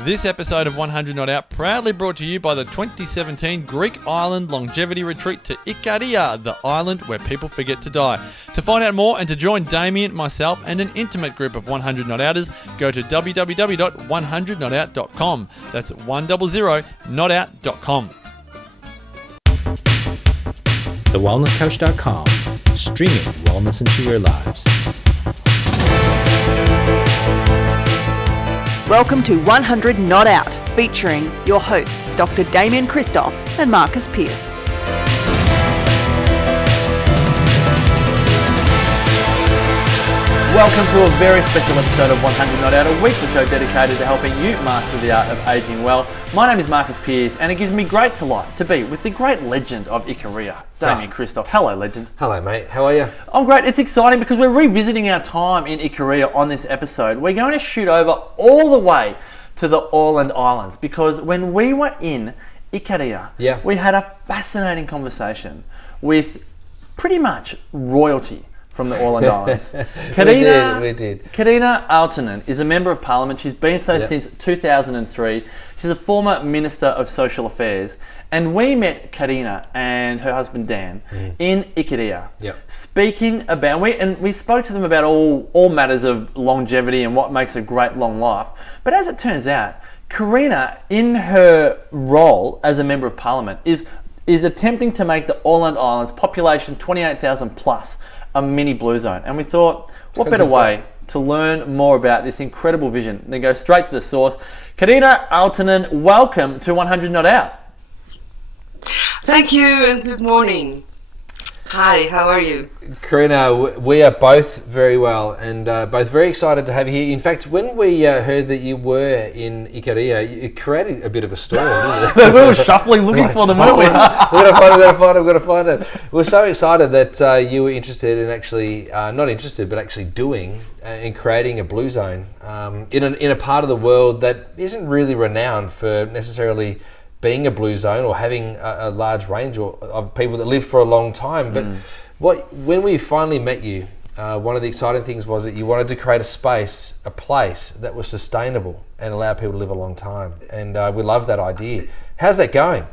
This episode of 100 Not Out proudly brought to you by the 2017 Greek Island Longevity Retreat to Ikaria, the island where people forget to die. To find out more and to join Damien, myself, and an intimate group of 100 Not Outers, go to www.100notout.com. That's 100notout.com. TheWellnessCouch.com, streaming wellness into your lives. Welcome to 100 Not Out, featuring your hosts Dr. Damien Christoph and Marcus Pearce. Welcome to a very special episode of 100 Not Out, a weekly show dedicated to helping you master the art of aging well. My name is Marcus Pearce, and it gives me great delight to be with the great legend of Ikaria, Damien Christoph. Hello, legend. Hello, mate. How are you? I'm great. It's exciting because we're revisiting our time in Ikaria on this episode. We're going to shoot over all the way to the Aaland Islands, because when we were in Ikaria, we had a fascinating conversation with pretty much royalty from the Aaland Islands. We did. Carina Aaltonen is a member of parliament. She's been so since 2003. She's a former Minister of Social Affairs. And we met Carina and her husband Dan in Ikaria, speaking about, we spoke to them about all matters of longevity and what makes a great long life. But as it turns out, Carina, in her role as a member of parliament, is attempting to make the Aaland Islands, population 28,000 plus, a mini blue zone. And we thought, what better way to learn more about this incredible vision than go straight to the source. Carina Aaltonen, welcome to 100 Not Out. Thank you and good morning. Hi, how are you? Carina, we are both very well and both very excited to have you here. In fact, when we heard that you were in Ikaria, it created a bit of a storm, didn't it? We were shuffling looking for them, weren't we? We're going to find it. We're so excited that you were interested in actually, not interested, but actually doing in creating a blue zone in a part of the world that isn't really renowned for necessarily being a blue zone or having a large range of people that live for a long time. But when we finally met you, one of the exciting things was that you wanted to create a place that was sustainable and allow people to live a long time. And we love that idea. How's that going?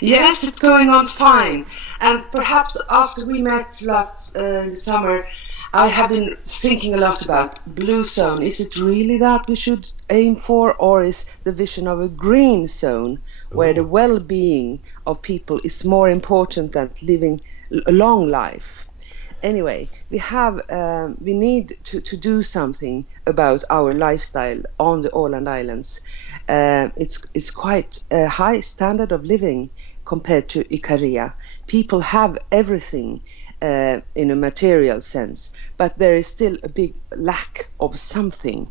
Yes, it's going on fine. And perhaps after we met last summer, I have been thinking a lot about blue zone. Is it really that we should aim for, or is the vision of a green zone where the well-being of people is more important than living a long life? Anyway, we need to do something about our lifestyle on the Aaland Islands. It's quite a high standard of living compared to Ikaria. People have everything in a material sense, but there is still a big lack of something.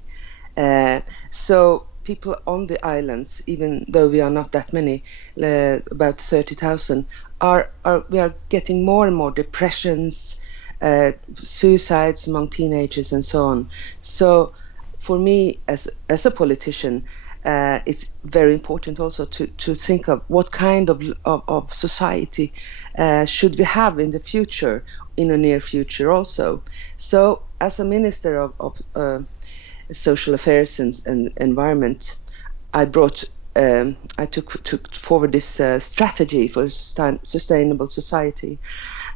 So people on the islands, even though we are not that many, about 30,000, we are getting more and more depressions, suicides among teenagers, and so on. So for me, as a politician, it's very important also to think of what kind of society should we have in the future, in the near future also. So as a minister of social affairs and environment, I took forward this strategy for sustainable society.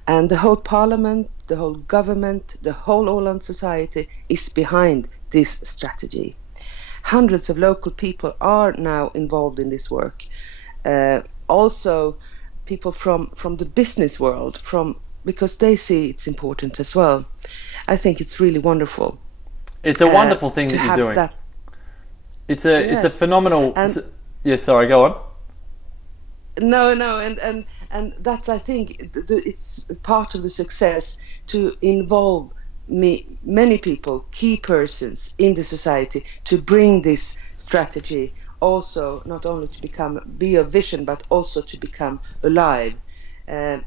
And the whole parliament, the whole government, the whole Åland society is behind this strategy. Hundreds of local people are now involved in this work. Also, people from the business world, because they see it's important as well. I think it's really wonderful. It's a wonderful thing that you're doing. It's a phenomenal. Sorry, go on. No, and that's, I think, it's part of the success to involve many people, key persons in the society, to bring this strategy also not only to be a vision, but also to become alive.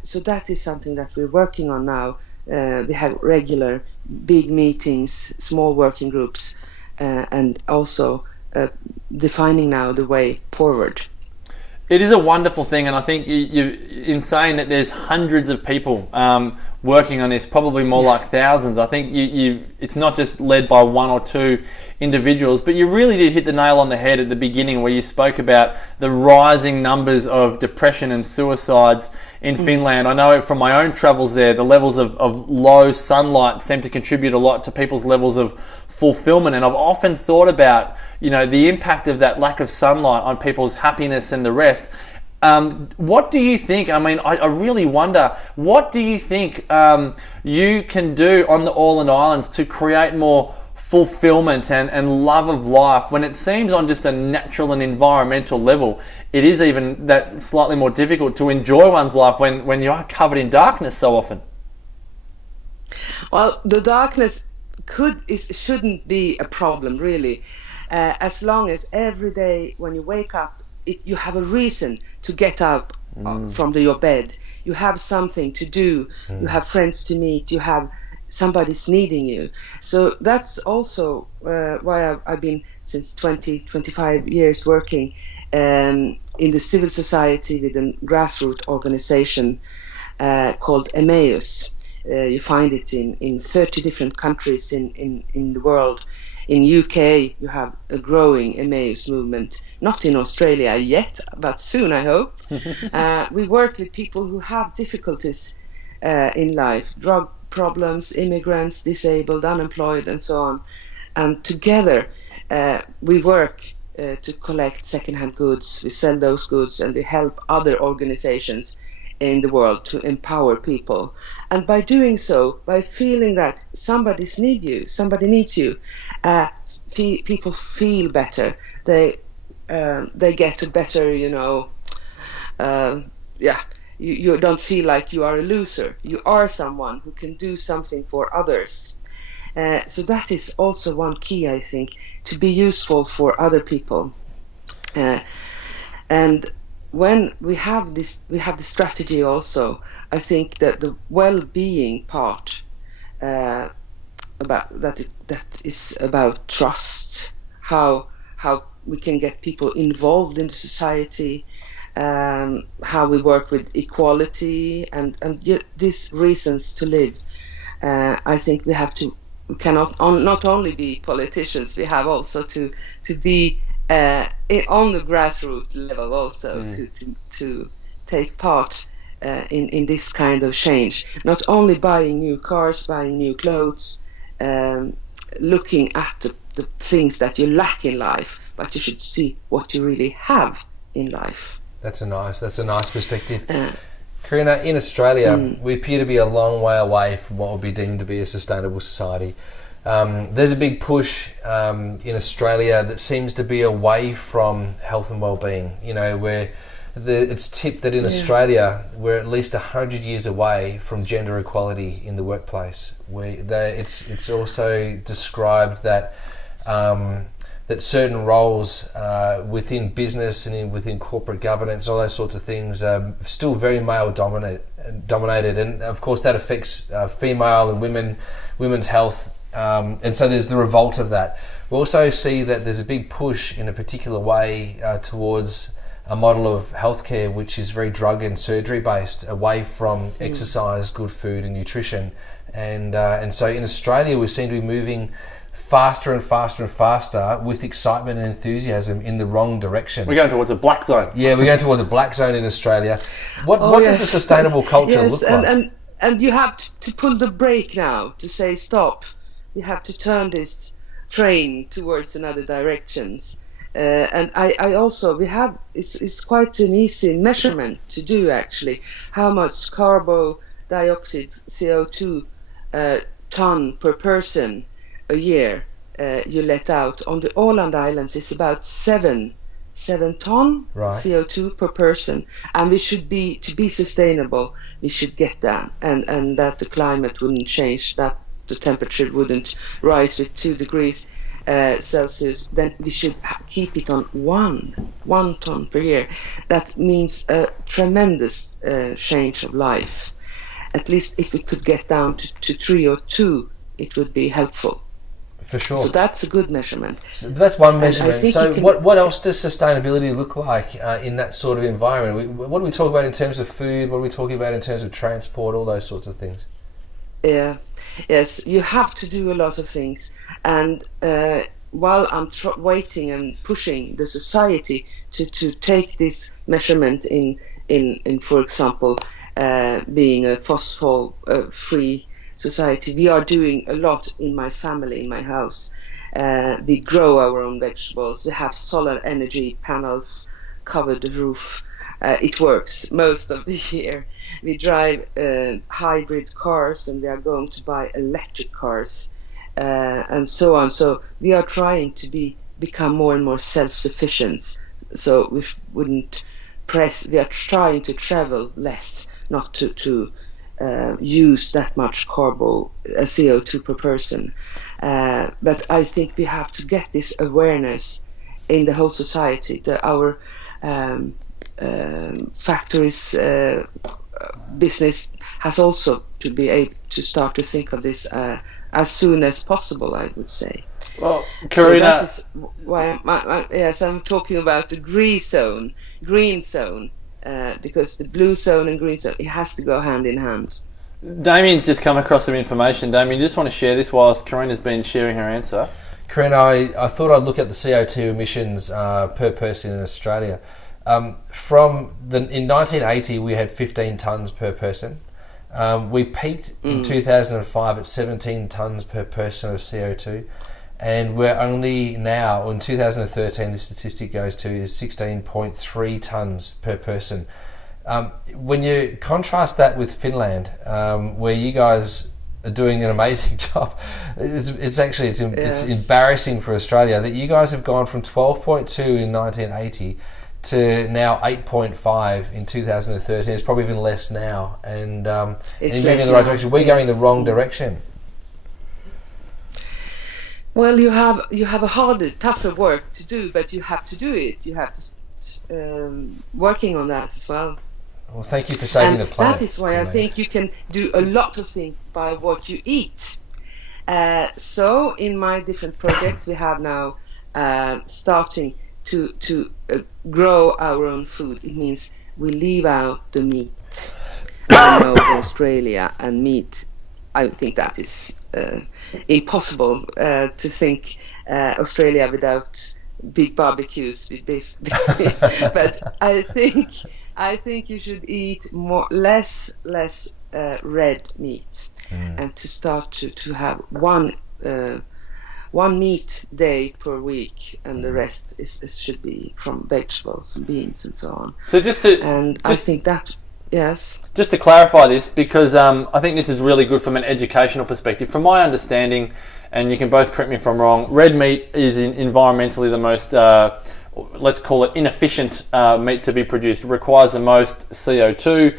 So that is something that we're working on now. We have regular big meetings, small working groups, and also defining now the way forward. It is a wonderful thing, and I think in saying that there's hundreds of people working on this, probably more like thousands. I think it's not just led by one or two individuals, but you really did hit the nail on the head at the beginning where you spoke about the rising numbers of depression and suicides in Finland. I know from my own travels there, the levels of low sunlight seem to contribute a lot to people's levels of fulfillment, and I've often thought about, you know, the impact of that lack of sunlight on people's happiness and the rest. What do you think? I mean, I really wonder, what do you think you can do on the Aaland Islands to create more fulfillment and love of life when it seems on just a natural and environmental level, it is even that slightly more difficult to enjoy one's life when you are covered in darkness so often? Well, the darkness shouldn't be a problem, really, as long as every day when you wake up, you have a reason to get up from your bed. You have something to do. You have friends to meet. You have somebody's needing you. So that's also why I've been since 25 years working in the civil society with a grassroots organization called Emmaus. You find it in 30 different countries in the world. In UK, you have a growing Emmaus movement, not in Australia yet, but soon, I hope. We work with people who have difficulties in life, drug problems, immigrants, disabled, unemployed, and so on. And together, we work to collect secondhand goods. We sell those goods, and we help other organizations in the world to empower people. And by doing so, by feeling that somebody needs you, people feel better. They get a better, you don't feel like you are a loser. You are someone who can do something for others. So that is also one key, I think, to be useful for other people. And when we have the strategy also, I think that the well-being part about that is about trust, how we can get people involved in the society, how we work with equality and these reasons to live. I think we cannot not only be politicians, we have also to be on the grassroots level also to take part in this kind of change. Not only buying new cars, buying new clothes, looking at the things that you lack in life, but you should see what you really have in life. That's a nice perspective. Carina, in Australia, we appear to be a long way away from what would be deemed to be a sustainable society. There's a big push in Australia that seems to be away from health and well-being. You know, where it's tipped that in Australia we're at least 100 years away from gender equality in the workplace. It's also described that that certain roles within business and within corporate governance, all those sorts of things, are still very male dominated, and of course that affects female and women's health. And so there's the revolt of that. We also see that there's a big push in a particular way towards a model of healthcare which is very drug and surgery based, away from exercise, good food and nutrition. And so in Australia we seem to be moving faster and faster and faster with excitement and enthusiasm in the wrong direction. We're going towards a black zone. Yeah, we're going towards a black zone in Australia. What does a sustainable culture look like? And you have to pull the brake now to say stop. You have to turn this train towards another directions. And I also, it's quite an easy measurement to do actually, how much carbon dioxide, CO2 ton per person a year you let out. On the Aaland Islands it's about 7 ton CO2 per person, and we should be, to be sustainable, we should get that, and that the climate wouldn't change, that the temperature wouldn't rise with 2 degrees Celsius, then we should keep it on 1 ton per year. That means a tremendous change of life. At least if we could get down to 3 or 2, it would be helpful. For sure. So that's a good measurement. So that's one measurement. So what else does sustainability look like in that sort of environment? What do we talk about in terms of food? What are we talking about in terms of transport? All those sorts of things. Yeah, yes, you have to do a lot of things, and while I'm waiting and pushing the society to take this measurement in for example, being a phosphor free society, we are doing a lot in my family, in my house. We grow our own vegetables. We have solar energy panels cover the roof. It works most of the year. We drive hybrid cars, and we are going to buy electric cars, and so on. So we are trying to become more and more self-sufficient. So we wouldn't press. We are trying to travel less, not to use that much CO2 per person. But I think we have to get this awareness in the whole society. Our factories, business has also to be able to start to think of this as soon as possible, I would say. Well, Carina, so that is why yes, I'm talking about the green zone, because the blue zone and green zone, it has to go hand in hand. Damien's just come across some information. Damien, you just want to share this whilst Carina's been sharing her answer? Carina, I thought I'd look at the CO2 emissions per person in Australia. In 1980, we had 15 tonnes per person. We peaked in 2005 at 17 tonnes per person of CO2. And we're only now, in 2013, the statistic goes to is 16.3 tonnes per person. When you contrast that with Finland, where you guys are doing an amazing job, it's embarrassing for Australia that you guys have gone from 12.2 in 1980 to now 8.5 in 2013. It's probably even less now, and it's moving in the right direction. We're going in the wrong direction. Well, you have a harder, tougher work to do, but you have to do it. You have to working on that as well. Well, thank you for saving the planet. That is why I think you can do a lot of things by what you eat. So in my different projects, we have now starting to grow our own food. It means we leave out the meat. I know Australia and meat, I think that is impossible to think Australia without big barbecues with beef. But I think you should eat less red meat, and to start to have one meat day per week, and the rest should be from vegetables and beans and so on. So I think that. Yes. Just to clarify this, because I think this is really good from an educational perspective. From my understanding, and you can both correct me if I'm wrong, red meat is environmentally the most, let's call it inefficient meat to be produced. It requires the most CO2.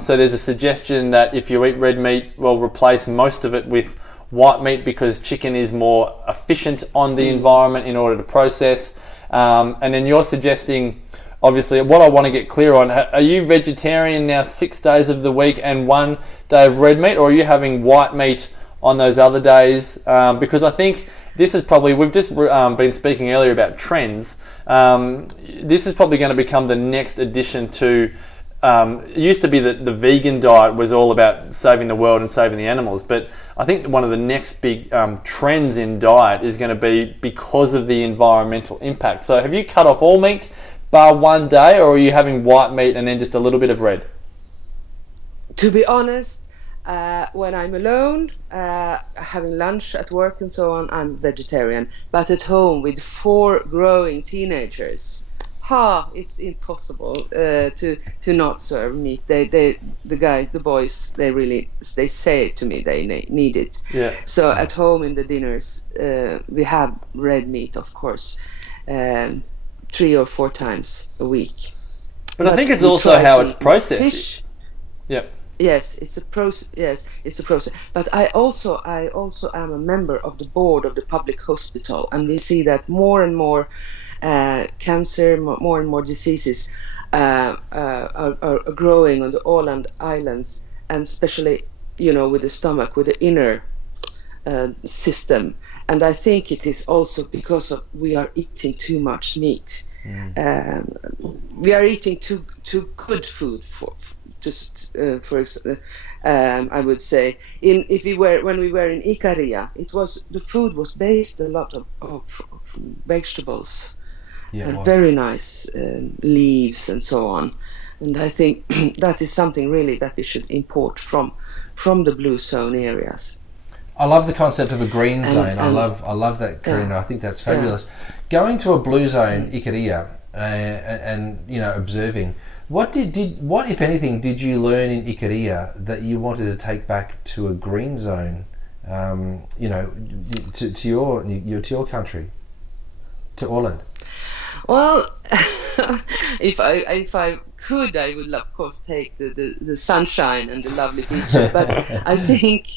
So there's a suggestion that if you eat red meat, well, replace most of it with white meat, because chicken is more efficient on the environment in order to process. And then you're suggesting, obviously, what I want to get clear on, are you vegetarian now 6 days of the week and 1 day of red meat, or are you having white meat on those other days? Because I think this is probably, we've just been speaking earlier about trends. This is probably going to become the next addition to, it used to be that the vegan diet was all about saving the world and saving the animals, but I think one of the next big trends in diet is going to be because of the environmental impact. So have you cut off all meat bar 1 day, or are you having white meat and then just a little bit of red? To be honest, when I'm alone, having lunch at work and so on, I'm vegetarian. But at home with 4 growing teenagers, it's impossible to not serve meat. The boys, they say to me they need it. Yeah. So at home in the dinners, we have red meat, of course. 3 or 4 times a week. But I think it's also how it's processed. Fish. Yep. Yes, it's a process. Yes, it's a process. But I also am a member of the board of the public hospital, and we see that more and more cancer, more and more diseases are growing on the Aaland Islands, and especially, with the stomach, with the inner system. And I think it is also because we are eating too much meat. We are eating too good food Just I would say when we were in Ikaria, the food was based a lot of vegetables and very nice leaves and so on. And I think that is something really that we should import from the blue zone areas. I love the concept of a green zone. I love that, Carina. I think that's fabulous. Going to a blue zone, Ikaria, and observing. What if anything did you learn in Ikaria that you wanted to take back to a green zone? To your country, to Aaland. Well, if I could, I would of course take the sunshine and the lovely beaches. But I think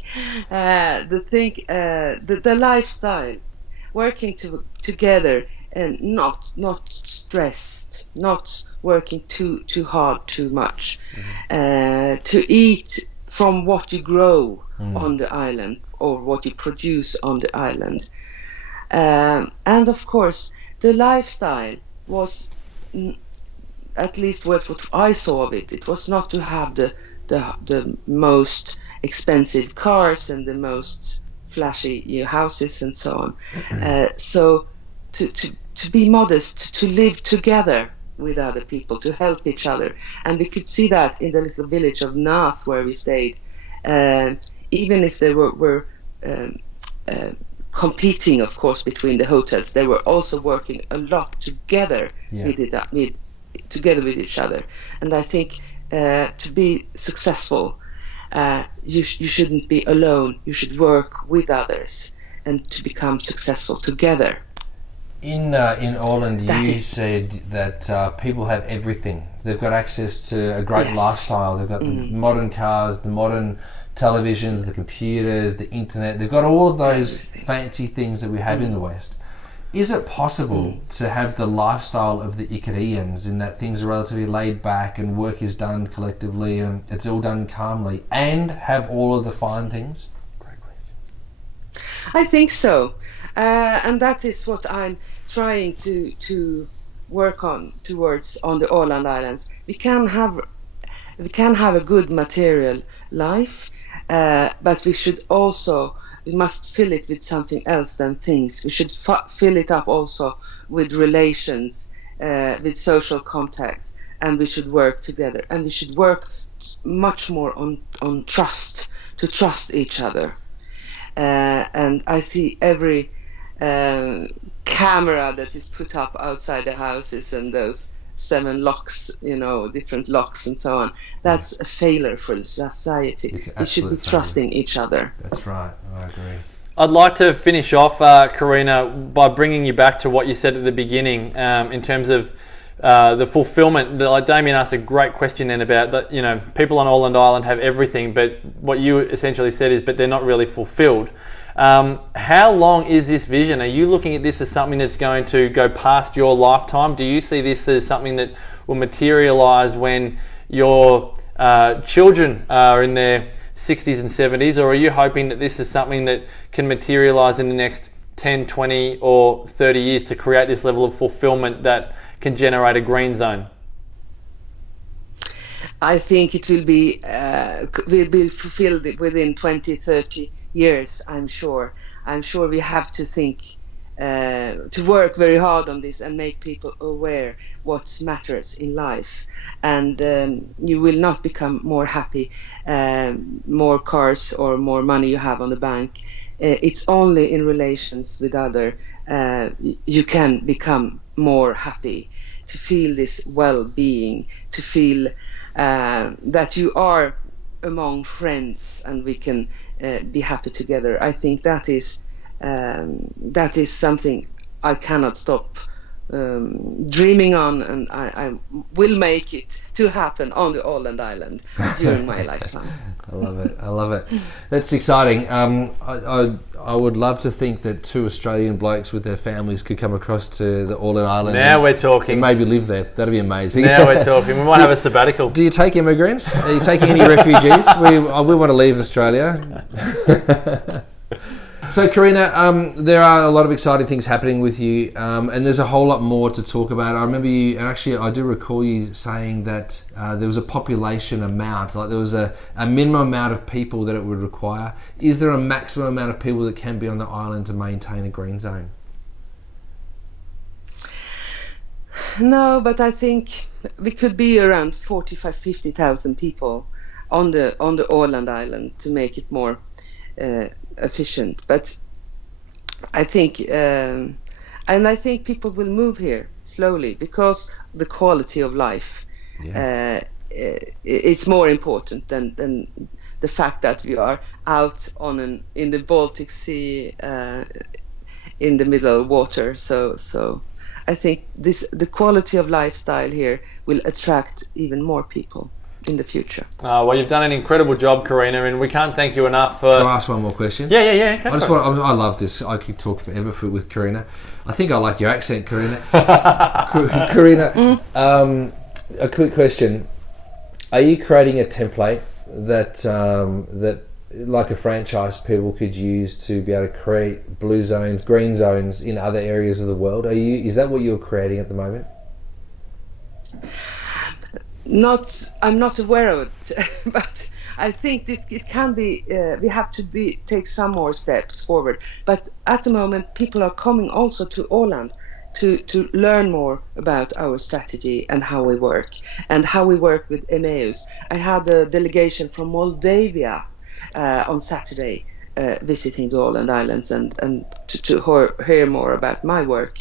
the lifestyle, working together and not stressed, not working too hard, too much, to eat from what you grow on the island or what you produce on the island, and of course the lifestyle was, at least what I saw of it, it was not to have the most expensive cars and the most flashy houses and so on. So to be modest, to live together with other people, to help each other. And we could see that in the little village of Nas where we stayed. Even if there were competing, of course, between the hotels, they were also working a lot together together with each other. And I think to be successful, you shouldn't be alone. You should work with others and to become successful together. In Aaland, you said that people have everything. They've got access to a great lifestyle. They've got the modern cars, the modern televisions, the computers, the internet. They've got all of those fancy things that we have in the West. Is it possible to have the lifestyle of the Icarians in that things are relatively laid back and work is done collectively and it's all done calmly, and have all of the fine things? Great question. I think so. And that is what I'm trying to work towards on the Aaland Islands. We can have a good material life, but we must fill it with something else than things. We should fill it up also with relations, with social contacts, and we should work together. And we should work much more on trust, to trust each other. And I see every camera that is put up outside the houses and those 7 locks, different locks and so on. That's a failure for the society. We should be trusting each other. That's right. I agree. I'd like to finish off, Carina, by bringing you back to what you said at the beginning in terms of the fulfillment. Like Damien asked a great question then about that. People on Aaland Island have everything, but what you essentially said is, but they're not really fulfilled. How long is this vision? Are you looking at this as something that's going to go past your lifetime? Do you see this as something that will materialise when your children are in their 60s and 70s, or are you hoping that this is something that can materialise in the next 10, 20 or 30 years to create this level of fulfillment that can generate a green zone? I think it will be fulfilled within 20, 30 years, I'm sure. I'm sure we have to think, to work very hard on this and make people aware what matters in life. And you will not become more happy, more cars or more money you have on the bank. It's only in relations with other you can become more happy, to feel this well-being, to feel that you are among friends and we can be happy together. I think that is something I cannot stop dreaming on, and I will make it to happen on the Aaland Island during my lifetime. I love it. That's exciting. I would love to think that 2 Australian blokes with their families could come across to the Aaland Island. Now we're talking. And maybe live there. That'd be amazing. Now we're talking. We might have a sabbatical. Do you take immigrants? Are you taking any refugees? We want to leave Australia. So, Carina, there are a lot of exciting things happening with you, and there's a whole lot more to talk about. I remember you, and actually, I do recall you saying that there was a population amount, like there was a minimum amount of people that it would require. Is there a maximum amount of people that can be on the island to maintain a green zone? No, but I think we could be around 50,000 people on the Aaland Island to make it more efficient. But I think, and I think people will move here slowly because the quality of life is more important than the fact that we are out in the Baltic Sea in the middle of water. So I think the quality of lifestyle here will attract even more people in the future. Well, you've done an incredible job, Carina, and we can't thank you enough for... Can I ask one more question? Yeah. I love this. I could talk forever with Carina. I think I like your accent, Carina. Carina, a quick question. Are you creating a template that like a franchise people could use to be able to create blue zones, green zones in other areas of the world? Is that what you're creating at the moment? I'm not aware of it, but I think it can be. We have to take some more steps forward. But at the moment, people are coming also to Aaland to learn more about our strategy and how we work with Emmaus. I had a delegation from Moldavia on Saturday visiting the Aaland Islands and to hear more about my work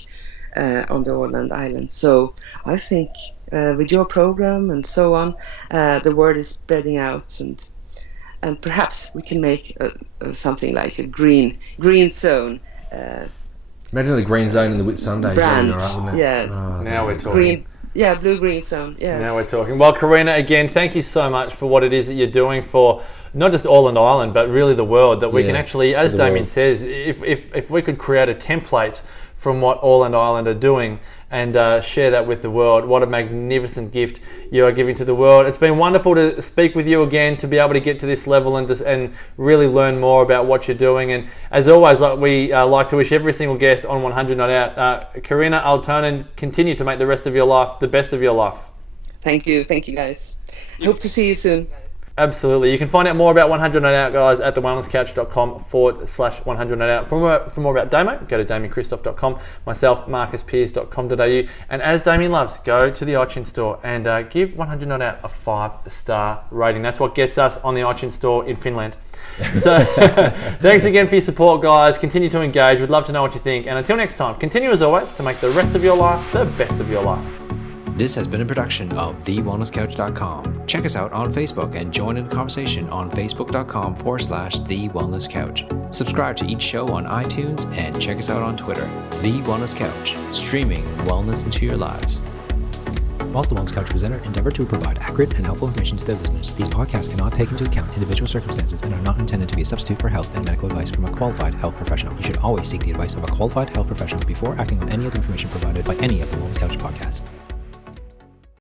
on the Aaland Islands. So I think with your program and so on, the word is spreading out, and perhaps we can make something like a green zone. Imagine the green zone in the Whitsunday brand. Zone, right, wouldn't it? Yes. Oh, Now we're talking. Green. Yeah, blue-green zone, yes. Now we're talking. Well, Carina, again, thank you so much for what it is that you're doing for not just Aaland Island, but really the world, that we can actually, as Damien says, if we could create a template from what Aaland Island are doing and share that with the world. What a magnificent gift you are giving to the world. It's been wonderful to speak with you again, to be able to get to this level and really learn more about what you're doing. And as always, we like to wish every single guest on 100 Not Out, Carina Aaltonen, continue to make the rest of your life the best of your life. Thank you guys. Hope to see you soon. Absolutely. You can find out more about 100 Not Out, guys, at thewellnesscouch.com/100 Not Out. For more about Damo, go to damienchristoff.com, myself, marcuspierce.com.au. And as Damien loves, go to the iTunes store and give 100 Not Out a 5-star rating. That's what gets us on the iTunes store in Finland. So thanks again for your support, guys. Continue to engage. We'd love to know what you think. And until next time, continue as always to make the rest of your life the best of your life. This has been a production of TheWellnessCouch.com. Check us out on Facebook and join in the conversation on Facebook.com/TheWellnessCouch. Subscribe to each show on iTunes and check us out on Twitter. The Wellness Couch, streaming wellness into your lives. Whilst the Wellness Couch presenter endeavor to provide accurate and helpful information to their listeners, these podcasts cannot take into account individual circumstances and are not intended to be a substitute for health and medical advice from a qualified health professional. You should always seek the advice of a qualified health professional before acting on any of the information provided by any of the Wellness Couch podcasts.